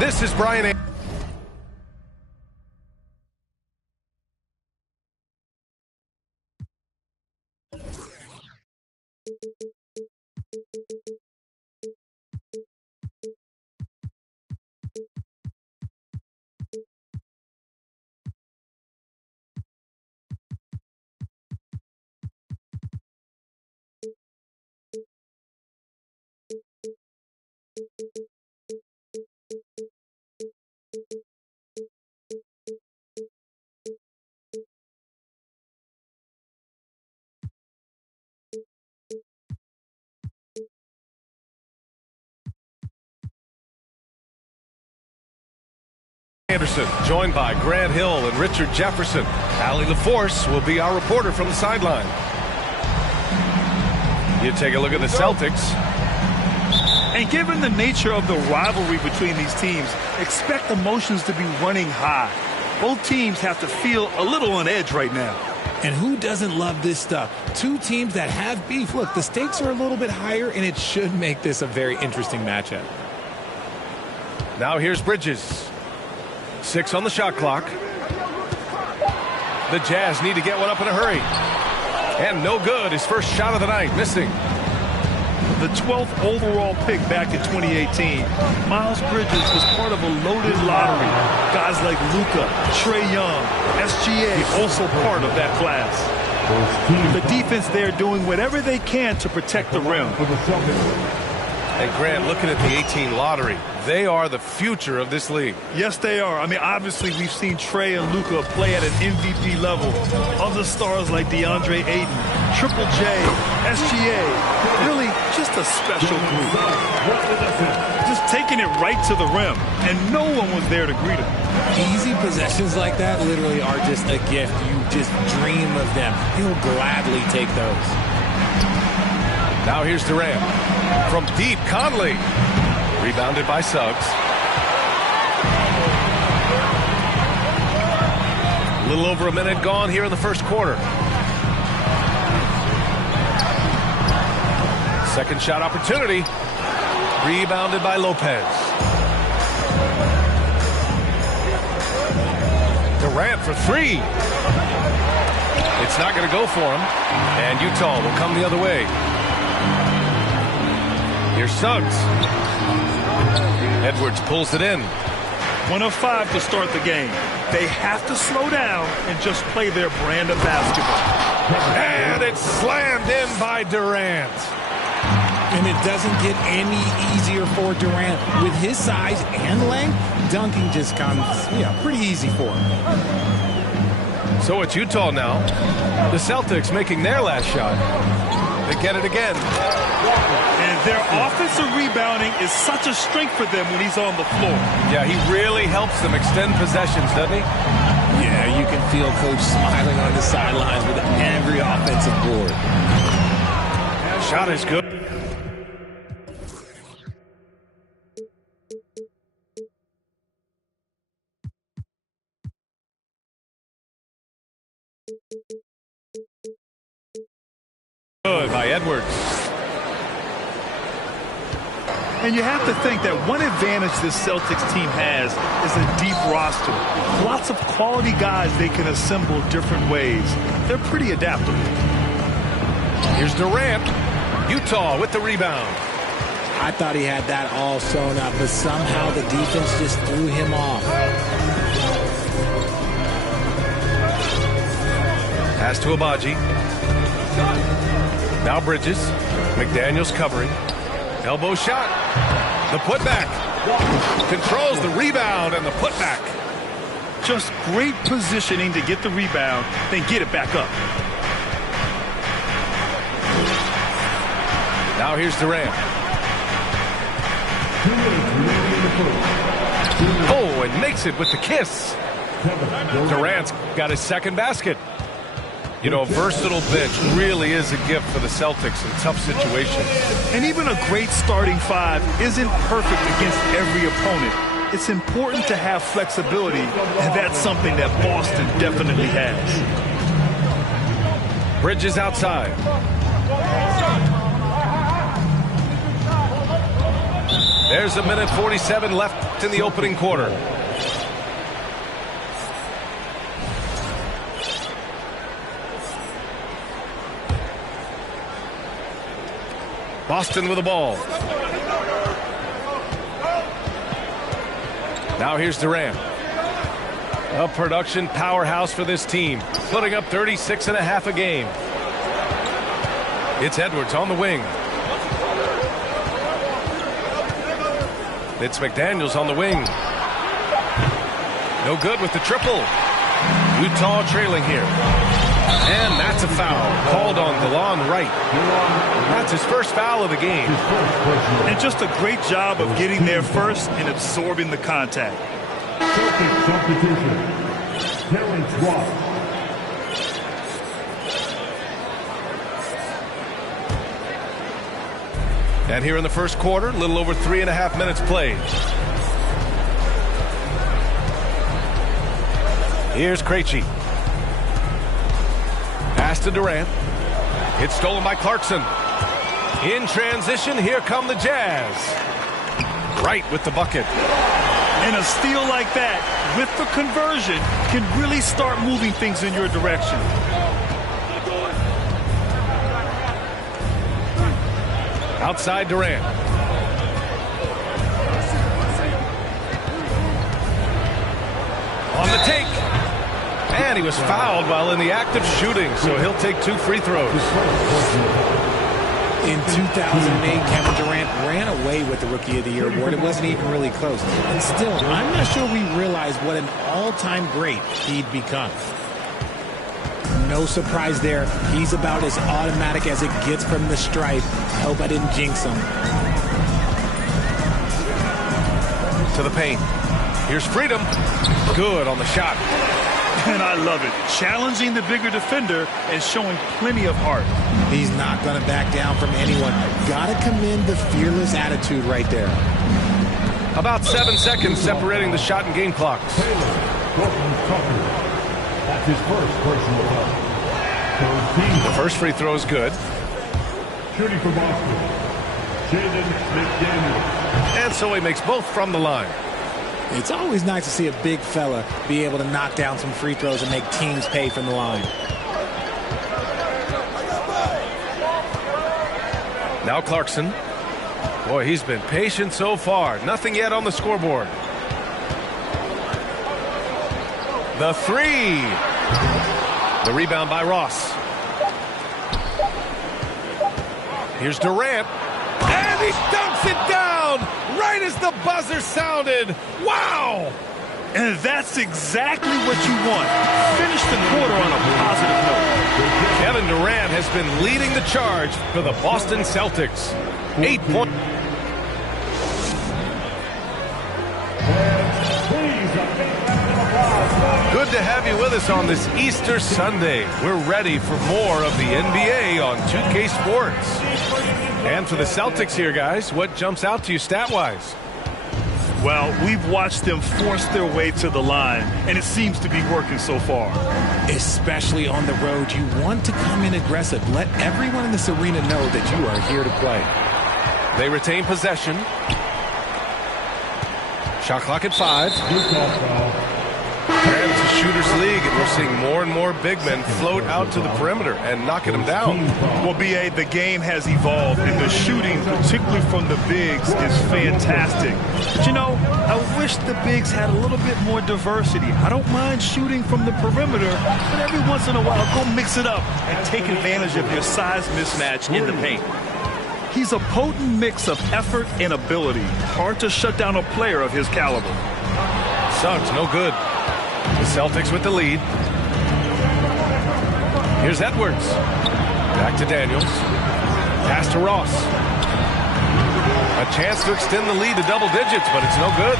This is Brian Anderson, joined by Grant Hill and Richard Jefferson. Allie LaForce will be our reporter from the sideline. You take a look at the Celtics. And given the nature of the rivalry between these teams, expect emotions to be running high. Both teams have to feel a little on edge right now. And who doesn't love this stuff? Two teams that have beef. Look, the stakes are a little bit higher, and it should make this a very interesting matchup. Now here's Bridges. 6 on the shot clock. The Jazz need to get one up in a hurry. And no good. His first shot of the night, missing. The 12th overall pick back in 2018, Miles Bridges was part of a loaded lottery. Guys like Luka, Trae Young, SGA, also part of that class. The defense there doing whatever they can to protect the rim. And Grant, looking at the 18 lottery, they are the future of this league. Yes, they are. I mean, obviously, we've seen Trae and Luka play at an MVP level. Other stars like DeAndre Ayton, Triple J, SGA, really just a special group. Just taking it right to the rim, and no one was there to greet him. Easy possessions like that literally are just a gift. You just dream of them. He'll gladly take those. Now here's Durant. From deep, Conley. Rebounded by Suggs. A little over a minute gone here in the first quarter. Second shot opportunity. Rebounded by Lopez. Durant for 3. It's not going to go for him. And Utah will come the other way. Here's Suggs. Edwards pulls it in. 1 of 5 to start the game. They have to slow down and just play their brand of basketball. And it's slammed in by Durant. And it doesn't get any easier for Durant. With his size and length, dunking just comes, pretty easy for him. So it's Utah now. The Celtics making their last shot. They get it again. And their offensive rebounding is such a strength for them when he's on the floor. Yeah, he really helps them extend possessions, doesn't he? Yeah, you can feel Coach smiling on the sidelines with every offensive board. Shot is good. Good by Edwards. And you have to think that one advantage this Celtics team has is a deep roster. Lots of quality guys they can assemble different ways. They're pretty adaptable. Here's Durant. Utah with the rebound. I thought he had that all sewn up, but somehow the defense just threw him off. Pass to Agbaji. Now Bridges. McDaniels covering. Elbow shot. The putback. Controls the rebound and the putback. Just great positioning to get the rebound, then get it back up. Now here's Durant. Oh, and makes it with the kiss. Durant's got his second basket. You know, a versatile bench really is a gift for the Celtics in tough situations. And even a great starting 5 isn't perfect against every opponent. It's important to have flexibility, and that's something that Boston definitely has. Bridges outside. There's a minute 47 left left in the opening quarter. Boston with the ball. Now here's Durant. A production powerhouse for this team, putting up 36.5 a game. It's Edwards on the wing. It's McDaniels on the wing. No good with the triple. Utah trailing here. And that's a foul called on DeLon Wright. That's his first foul of the game. And just a great job of getting there first and absorbing the contact. Substitution. Terrence Ross. And here in the first quarter, a little over 3.5 minutes played. Here's Krejci. Pass to Durant. It's stolen by Clarkson. In transition, here come the Jazz. Right with the bucket. And a steal like that, with the conversion, can really start moving things in your direction. Outside Durant. On the take. And he was fouled while in the act of shooting, so he'll take 2 free throws. In 2008, Kevin Durant ran away with the Rookie of the Year award. It wasn't even really close. And still, I'm not sure we realized what an all-time great he'd become. No surprise there. He's about as automatic as it gets from the stripe. I hope I didn't jinx him. To the paint. Here's Freedom. Good on the shot. And I love it. Challenging the bigger defender and showing plenty of heart. He's not going to back down from anyone. Got to commend the fearless attitude right there. About 7 seconds separating the shot and game clocks. That's his first personal foul. The first free throw is good. Shooting for Boston, Jaden McDaniels. And so he makes both from the line. It's always nice to see a big fella be able to knock down some free throws and make teams pay from the line. Now Clarkson. Boy, he's been patient so far. Nothing yet on the scoreboard. The three. The rebound by Ross. Here's Durant. And he dumps it down right as the buzzer sounded. Wow! And that's exactly what you want. Finish the quarter on a positive note. Kevin Durant has been leading the charge for the Boston Celtics. 8 points. Good to have you with us on this Easter Sunday. We're ready for more of the NBA on 2K Sports. And for the Celtics here, guys, what jumps out to you stat-wise? Well, we've watched them force their way to the line, and it seems to be working so far. Especially on the road, you want to come in aggressive. Let everyone in this arena know that you are here to play. They retain possession. Shot clock at 5. And it's a shooter's league, and we're seeing more and more big men float out to the perimeter and knocking them down. Well, B.A., the game has evolved, and the shooting, particularly from the bigs, is fantastic. But, you know, I wish the bigs had a little bit more diversity. I don't mind shooting from the perimeter, but every once in a while, go mix it up and take advantage of your size mismatch in the paint. He's a potent mix of effort and ability. Hard to shut down a player of his caliber. Suggs, no good. The Celtics with the lead. Here's Edwards. Back to Daniels. Pass to Ross. A chance to extend the lead to double digits, but it's no good.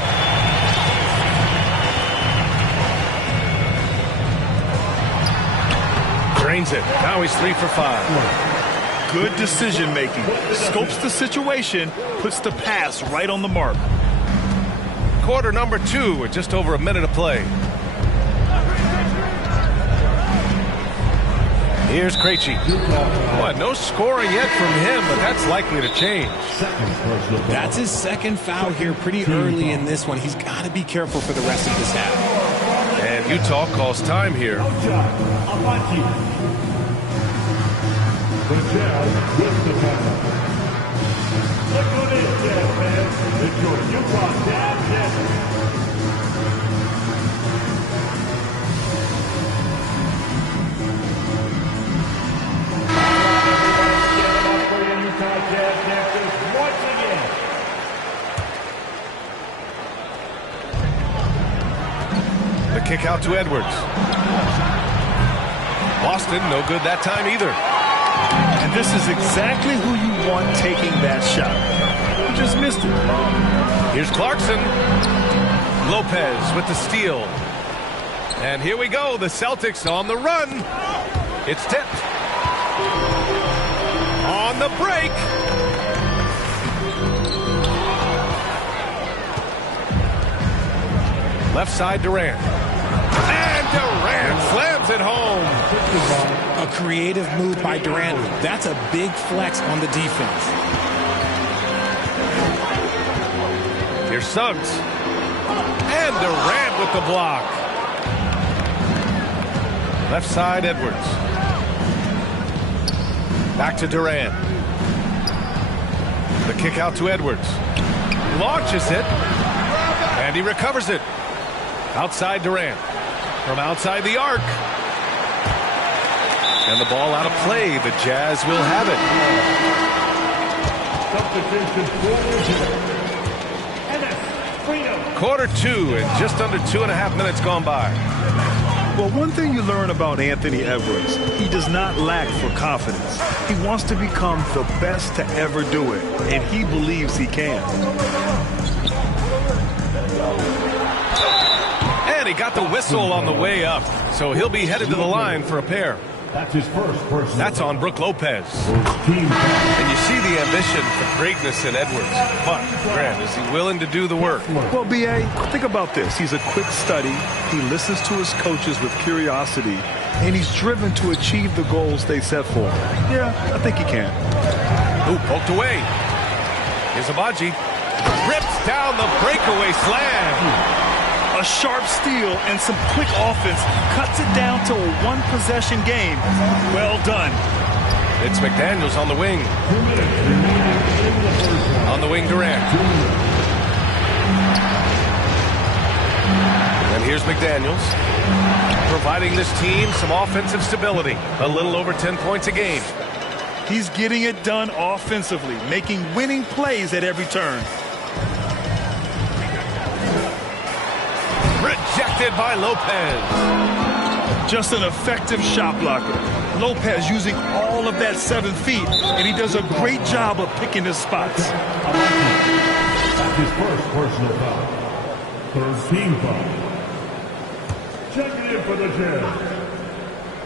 Drains it. Now he's 3 for 5. Good decision making. Scopes the situation, puts the pass right on the mark. Quarter number 2 with just over a minute of play. Here's Krejci. Boy, no scoring yet from him, but that's likely to change. That's his second foul here pretty early in this one. He's got to be careful for the rest of this half. And Utah calls time here. The Jazz with the timeout. Look who it is, Jazz fans. It's your Utah Jazz Jazz. The kick out to Edwards. Boston, no good that time either. And this is exactly who you want taking that shot. You just missed it. Here's Clarkson. Lopez with the steal. And here we go. The Celtics on the run. It's tipped. On the break. Left side Durant. And Durant slams it home. A creative move by Durant. That's a big flex on the defense. Here's Suggs. And Durant with the block. Left side Edwards. Back to Durant. The kick out to Edwards. Launches it. And he recovers it. Outside Durant. From outside the arc. And the ball out of play. The Jazz will have it. Quarter two and just under 2.5 minutes gone by. Well, one thing you learn about Anthony Edwards, he does not lack for confidence. He wants to become the best to ever do it, and he believes he can. And he got the whistle on the way up, so he'll be headed to the line for a pair. That's his first personal. That's on Brook Lopez. Team foul. And you see the ambition for greatness in Edwards. But, Grant, is he willing to do the work? Well, B.A., think about this. He's a quick study. He listens to his coaches with curiosity, and he's driven to achieve the goals they set for him. Yeah, I think he can. Ooh, poked away. Here's Abaji. Rips down the breakaway slam. A sharp steal and some quick offense cuts it down to a one-possession game. Well done. It's McDaniels on the wing. On the wing, Durant. And here's McDaniels, providing this team some offensive stability. A little over 10 points a game. He's getting it done offensively, making winning plays at every turn. Rejected by Lopez. Just an effective shot blocker. Lopez using all of that 7 feet, and he does a great job of picking his spots. That's his first personal foul. Third team foul. Checking in for the Jazz.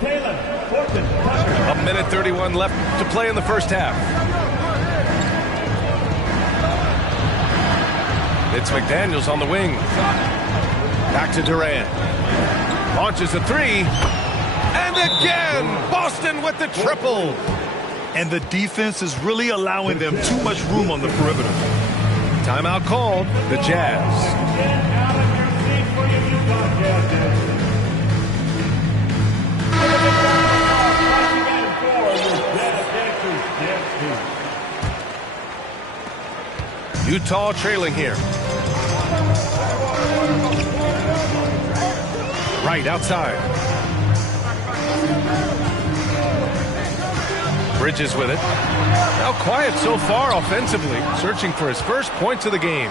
Caleb Horton Tucker. A minute 31 left to play in the first half. It's McDaniels on the wing. Back to Durant. Launches a three. And again, Boston with the triple. And the defense is really allowing them too much room on the perimeter. Timeout called. The Jazz. Utah trailing here. Right outside. Bridges with it. Now quiet so far offensively, searching for his first points of the game.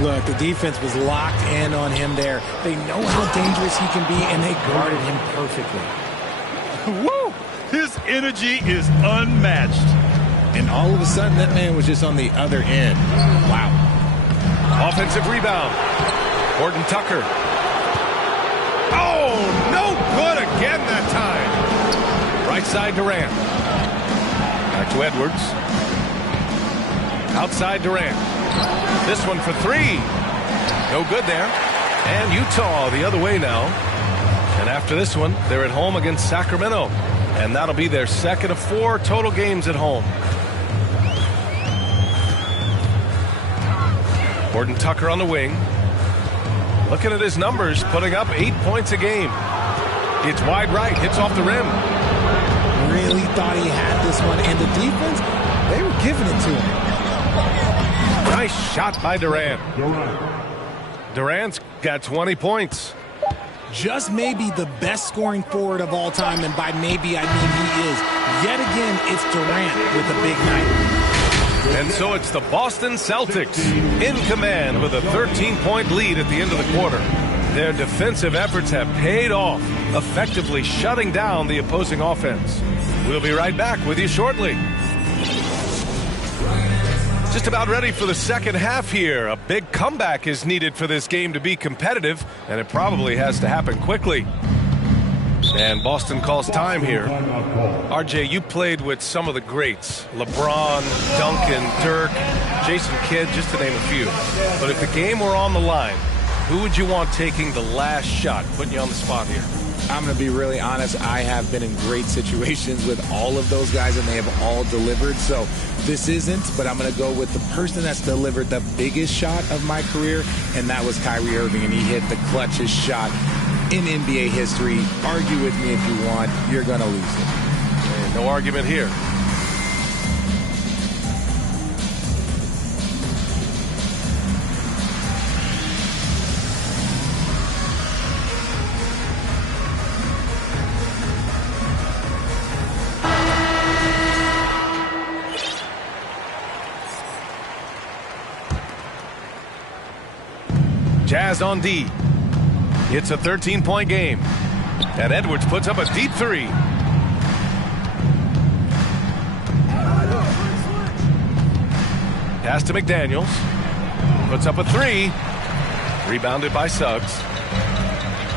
Look, the defense was locked in on him there. They know how dangerous he can be, and they guarded him perfectly. Woo! His energy is unmatched. And all of a sudden, that man was just on the other end. Wow. Offensive rebound. Horton Tucker. Oh, no good again that time. Right side Durant. Back to Edwards. Outside Durant. This one for three. No good there. And Utah the other way now. And after this one, they're at home against Sacramento. And that'll be their second of 4 total games at home. Gordon Tucker on the wing. Looking at his numbers, putting up 8 points a game. It's wide right, hits off the rim. Really thought he had this one, and the defense, they were giving it to him. Nice shot by Durant. Durant's got 20 points. Just maybe the best scoring forward of all time, and by maybe I mean he is. Yet again, it's Durant with a big night. And so it's the Boston Celtics in command with a 13-point lead at the end of the quarter. Their defensive efforts have paid off, effectively shutting down the opposing offense. We'll be right back with you shortly. Just about ready for the second half here. A big comeback is needed for this game to be competitive, and it probably has to happen quickly. And Boston calls time here. RJ, you played with some of the greats. LeBron, Duncan, Dirk, Jason Kidd, just to name a few. But if the game were on the line, who would you want taking the last shot? Putting you on the spot here. I'm going to be really honest. I have been in great situations with all of those guys, and they have all delivered. So this isn't, but I'm going to go with the person that's delivered the biggest shot of my career, and that was Kyrie Irving, and he hit the clutchest shot in NBA history. Argue with me if you want. You're going to lose it. No argument here. Jazz on D. It's a 13-point game. And Edwards puts up a deep three. Pass to McDaniels. Puts up a three. Rebounded by Suggs.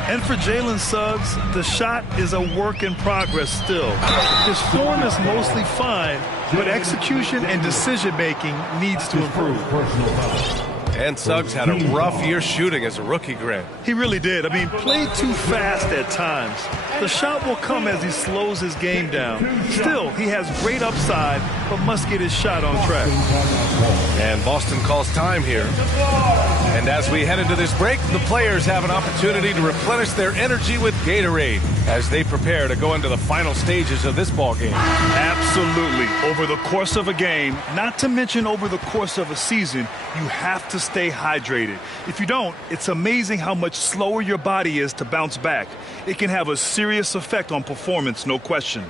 And for Jalen Suggs, the shot is a work in progress still. His form is mostly fine, but execution and decision-making needs to improve. And Suggs had a rough year shooting as a rookie, Grant. He really did. I mean, played too fast at times. The shot will come as he slows his game down. Still, he has great upside, but must get his shot on track. And Boston calls time here. And as we head into this break, the players have an opportunity to replenish their energy with Gatorade as they prepare to go into the final stages of this ball game. Absolutely. Over the course of a game, not to mention over the course of a season, you have to stay hydrated. If you don't, it's amazing how much slower your body is to bounce back. It can have a serious effect on performance, no question.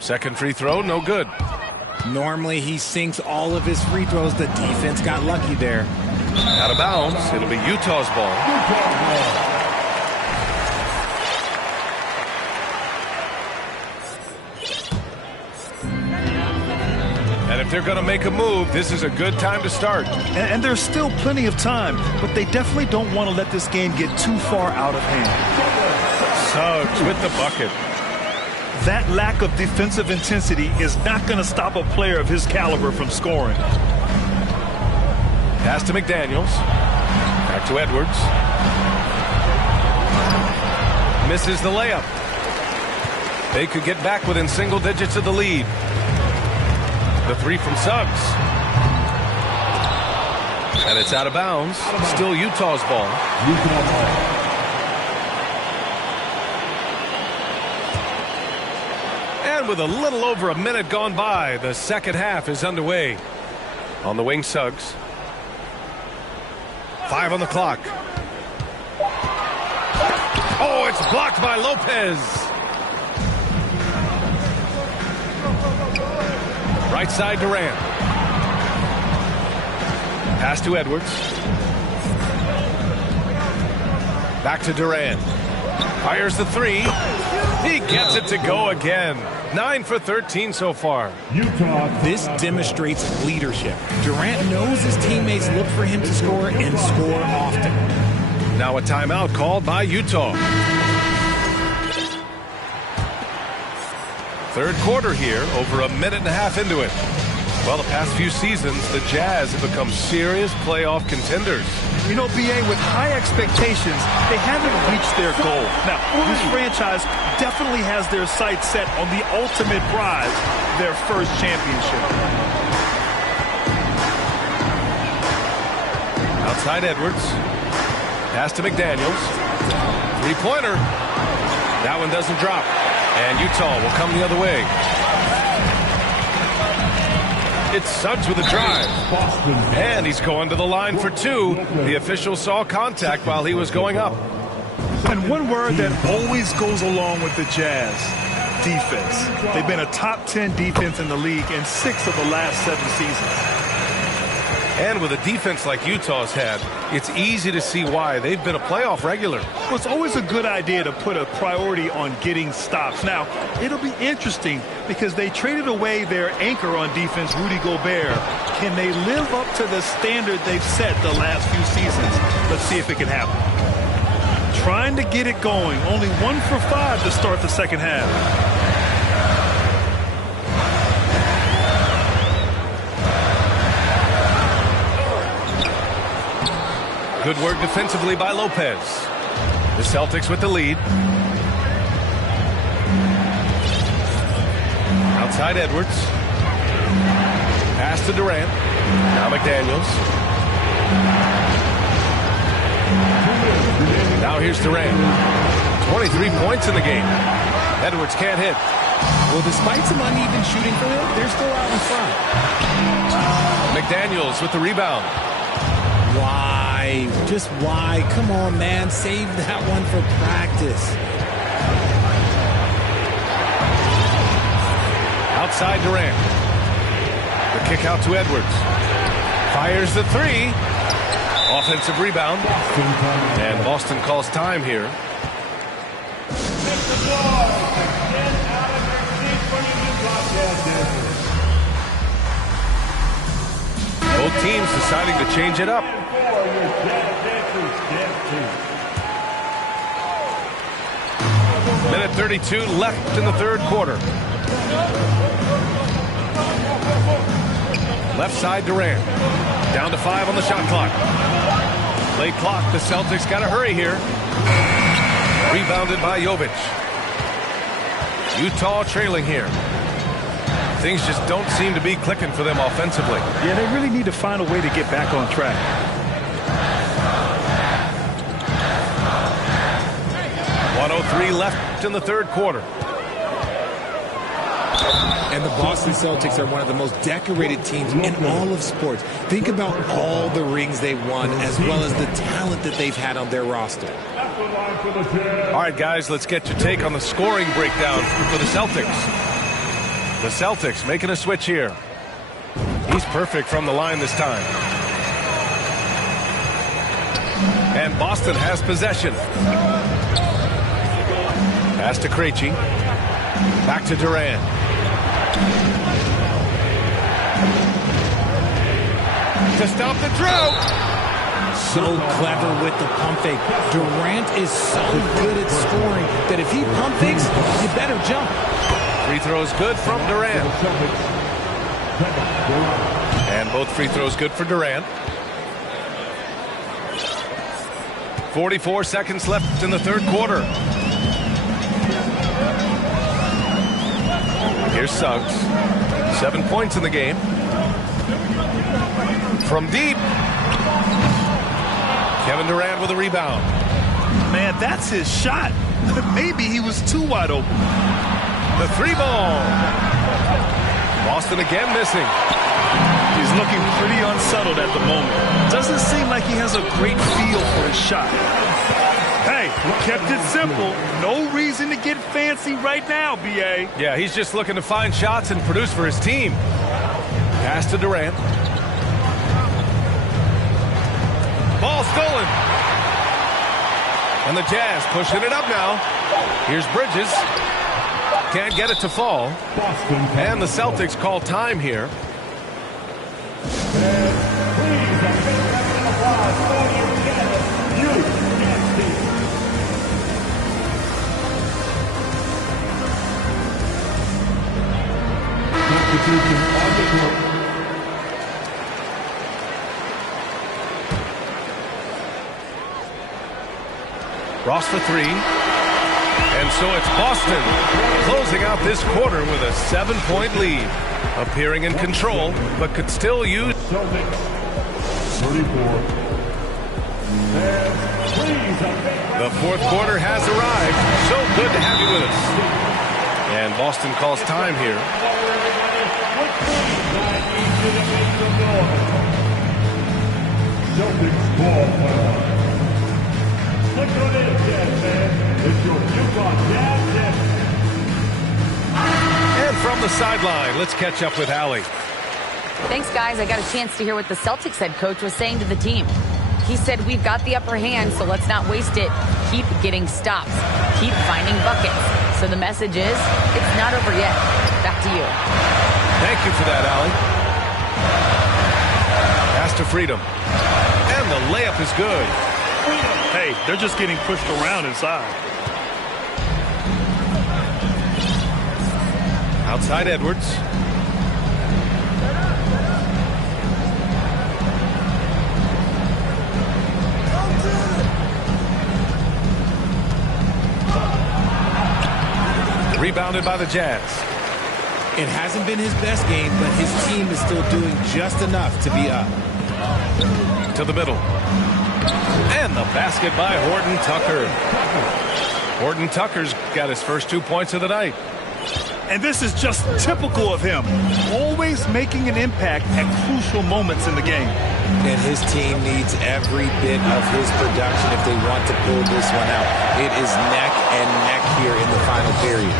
Second free throw, no good. Normally he sinks all of his free throws. The defense got lucky there. Out of bounds. It'll be Utah's ball. And if they're going to make a move, this is a good time to start. And there's still plenty of time, but they definitely don't want to let this game get too far out of hand. Suggs with the bucket. That lack of defensive intensity is not going to stop a player of his caliber from scoring. Pass to McDaniels. Back to Edwards. Misses the layup. They could get back within single digits of the lead. The three from Suggs. And it's out of bounds. Still Utah's ball. And with a little over a minute gone by, the second half is underway. On the wing, Suggs. 5 on the clock. Oh, it's blocked by Lopez. Right side Durant. Pass to Edwards. Back to Durant. Fires the three. He gets it to go again. 9 for 13 so far. This demonstrates leadership. Durant knows his teammates look for him to score and score often. Now a timeout called by Utah. Third quarter here, over a minute and a half into it. Well, the past few seasons, the Jazz have become serious playoff contenders. You know, BA, with high expectations, they haven't reached their goal. Now, this franchise definitely has their sights set on the ultimate prize, their first championship. Outside Edwards. Pass to McDaniels. Three-pointer. That one doesn't drop. And Utah will come the other way. It's Suggs with a drive. And he's going to the line for two. The official saw contact while he was going up. And one word that always goes along with the Jazz: defense. They've been a top 10 defense in the league in 6 of the last 7 seasons. And with a defense like Utah's had, it's easy to see why they've been a playoff regular. Well, it's always a good idea to put a priority on getting stops. Now, it'll be interesting because they traded away their anchor on defense, Rudy Gobert. Can they live up to the standard they've set the last few seasons? Let's see if it can happen. Trying to get it going. Only 1 for 5 to start the second half. Good work defensively by Lopez. The Celtics with the lead. Outside Edwards. Pass to Durant. Now McDaniels. Now here's Durant. 23 points in the game. Edwards can't hit. Well, despite some uneven shooting for him, they're still out in front. McDaniels with the rebound. Why? Just why? Come on, man. Save that one for practice. Outside Durant. The kick out to Edwards. Fires the three. Offensive rebound. And Boston calls time here. Both teams deciding to change it up. Minute 32 left in the third quarter. Left side Durant. Down to 5 on the shot clock. Late clock. The Celtics got to hurry here. Rebounded by Jovic. Utah trailing here. Things just don't seem to be clicking for them offensively. Yeah, they really need to find a way to get back on track. .103 left in the third quarter. And the Boston Celtics are one of the most decorated teams in all of sports. Think about all the rings they've won, as well as the talent that they've had on their roster. All right, guys, let's get your take on the scoring breakdown for the Celtics. The Celtics making a switch here. He's perfect from the line this time. And Boston has possession. Pass to Krejci. Back to Durant. To stop the drought. So clever with the pump fake. Durant is so good at scoring that if he pump fakes, you better jump. Free throws good from Durant. And both free throws good for Durant. 44 seconds left in the third quarter. Here's Suggs. 7 points in the game. From deep. Kevin Durant with a rebound. Man, that's his shot. Maybe he was too wide open. The three ball. Boston again missing. He's looking pretty unsettled at the moment. Doesn't seem like he has a great feel for his shot. Hey, kept it simple. No reason to get fancy right now, B.A. Yeah, he's just looking to find shots and produce for his team. Pass to Durant. Ball stolen. And the Jazz pushing it up now. Here's Bridges. Can't get it to fall. And the Celtics call time here. Ross for three. And so it's Boston closing out this quarter with a 7-point lead. Appearing in control, but could still use. Celtics 34. The fourth quarter has arrived. So good to have you with us. And Boston calls time here. Celtics ball. Click on in, Jazz fans. It's your Utah Jazz. And from the sideline, let's catch up with Allie. Thanks, guys. I got a chance to hear what the Celtics head coach was saying to the team. He said, we've got the upper hand, so let's not waste it. Keep getting stops. Keep finding buckets. So the message is, it's not over yet. Back to you. Thank you for that, Allie. Pass to Freedom. And the layup is good. Hey, they're just getting pushed around inside. Outside Edwards. Rebounded by the Jazz. It hasn't been his best game, but his team is still doing just enough to be up. To the middle. And the basket by Horton Tucker. Horton Tucker's got his first 2 points of the night. And this is just typical of him. Always making an impact at crucial moments in the game. And his team needs every bit of his production if they want to pull this one out. It is neck and neck here in the final period.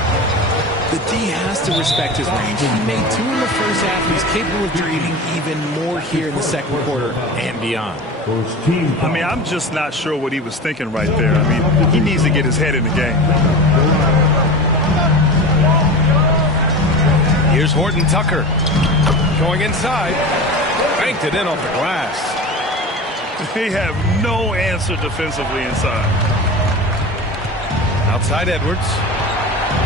The D has to respect his range. He made 2 in the first half. He's capable of draining even more here in the second quarter and beyond. I mean, I'm just not sure what he was thinking right there. I mean, he needs to get his head in the game. Here's Horton Tucker. Going inside. Banked it in off the glass. They have no answer defensively inside. Outside Edwards.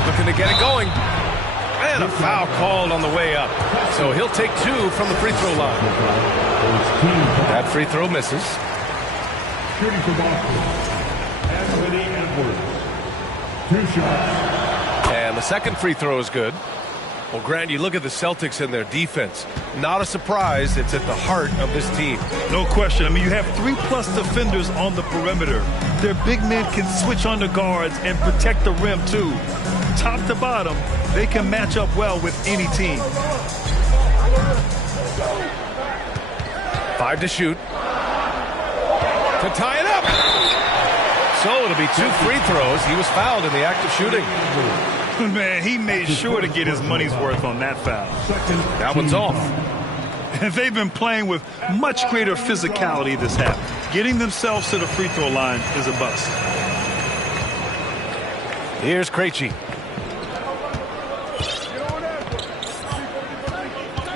Looking to get it going. And a foul called on the way up. So he'll take 2 from the free throw line. That free throw misses. Shooting for Boston. Anthony Edwards. 2 shots. And the second free throw is good. Well, Grant, you look at the Celtics and their defense. Not a surprise. It's at the heart of this team. No question. I mean, you have 3+ defenders on the perimeter. Their big men can switch on the guards and protect the rim, too. Top to bottom, they can match up well with any team. 5 to shoot. To tie it up. So it'll be 2 free throws. He was fouled in the act of shooting. Man, he made sure to get his money's worth on that foul. That one's off. And they've been playing with much greater physicality this half. Getting themselves to the free throw line is a bust. Here's Krejci.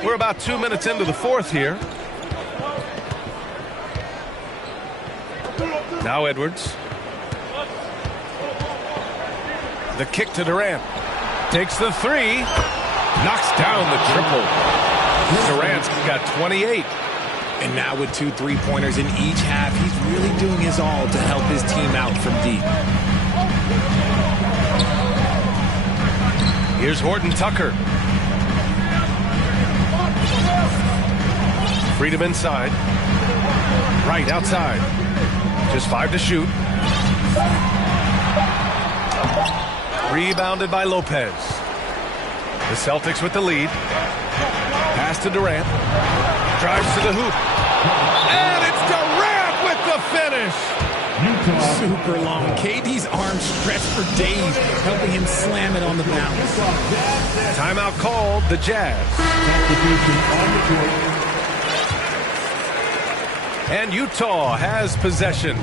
We're about 2 minutes into the fourth here. Now Edwards. The kick to Durant. Takes the 3. Knocks down the triple. Durant's got 28. And now with 2 3-pointers in each half, he's really doing his all to help his team out from deep. Here's Horton Tucker. Freedom inside. Right outside. Just 5 to shoot. Rebounded by Lopez. The Celtics with the lead. Pass to Durant. Drives to the hoop. And it's Durant with the finish. Super long. KD's arms stretched for days, helping him slam it on the bounce. Timeout called, the Jazz. And Utah has possession.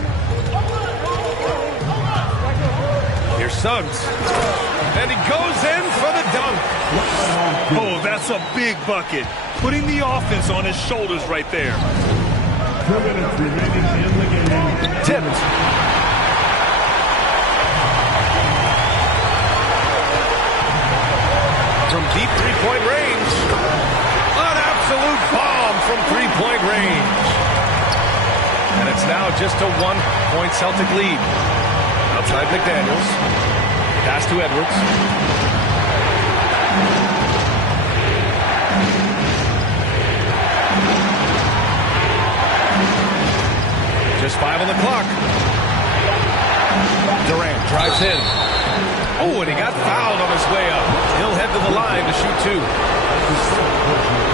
Here's Suggs. And he goes in for the dunk. Oh, that's a big bucket. Putting the offense on his shoulders right there. 2 minutes remaining in the game. Tipped. From deep three-point range. An absolute bomb from three-point range. And it's now just a 1-point Celtic lead. Outside McDaniels. Pass to Edwards. Just 5 on the clock. Durant drives in. Oh, and he got fouled on his way up. He'll head to the line to shoot 2.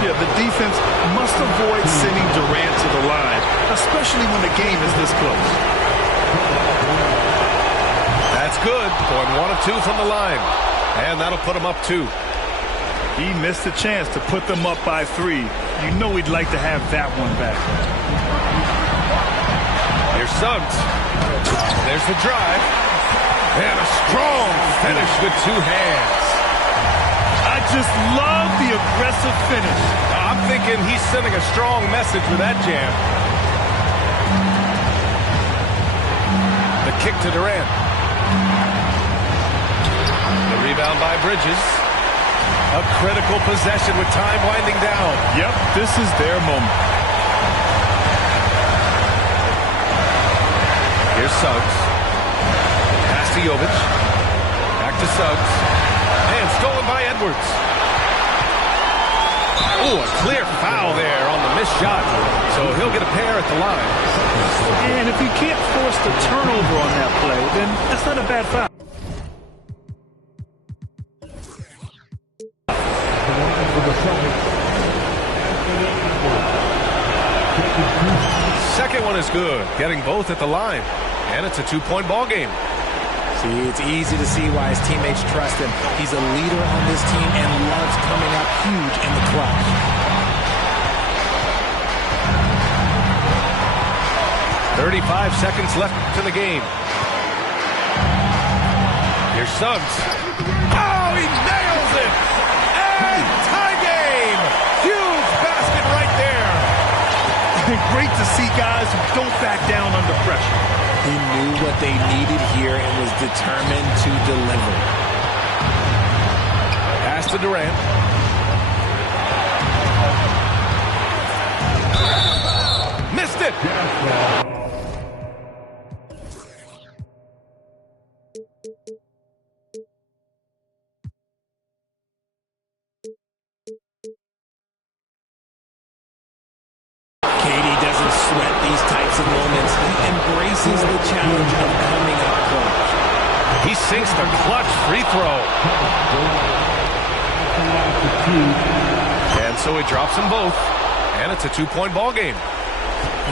Yeah, the defense must avoid sending Durant to the line, especially when the game is this close. That's good. Going 1 of 2 from the line. And that'll put him up 2. He missed a chance to put them up by 3. You know he'd like to have that one back. Here's Suggs. There's the drive. And a strong finish with 2 hands. I just love the aggressive finish. I'm thinking he's sending a strong message with that jam. The kick to Durant. The rebound by Bridges. A critical possession with time winding down. Yep, this is their moment. Here's Suggs. Pass to Jovic. Back to Suggs. And stolen by Edwards. Oh, a clear foul there on the missed shot. So he'll get a pair at the line. And if you can't force the turnover on that play, then that's not a bad foul. Second one is good, getting both at the line. And it's a 2-point ball game. See, it's easy to see why his teammates trust him. He's a leader on this team and loves coming up huge in the clutch. 35 seconds left in the game. Here's Suggs. Oh, he nails it! And tie game! Huge basket right there. Great to see guys who don't back down under pressure. He knew what they needed here and was determined to deliver. Pass to Durant. Missed it! Katie doesn't sweat these types of moments. He embraces the challenge of coming up clutch. He sinks the clutch free throw. And so he drops them both. And it's a 2-point ball game.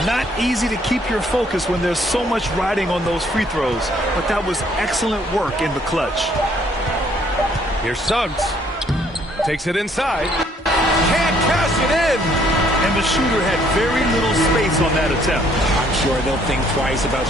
Not easy to keep your focus when there's so much riding on those free throws, but that was excellent work in the clutch. Here's Suggs. Takes it inside. Can't cash it in. And the shooter had very little space on that attempt. I'm sure they'll think twice about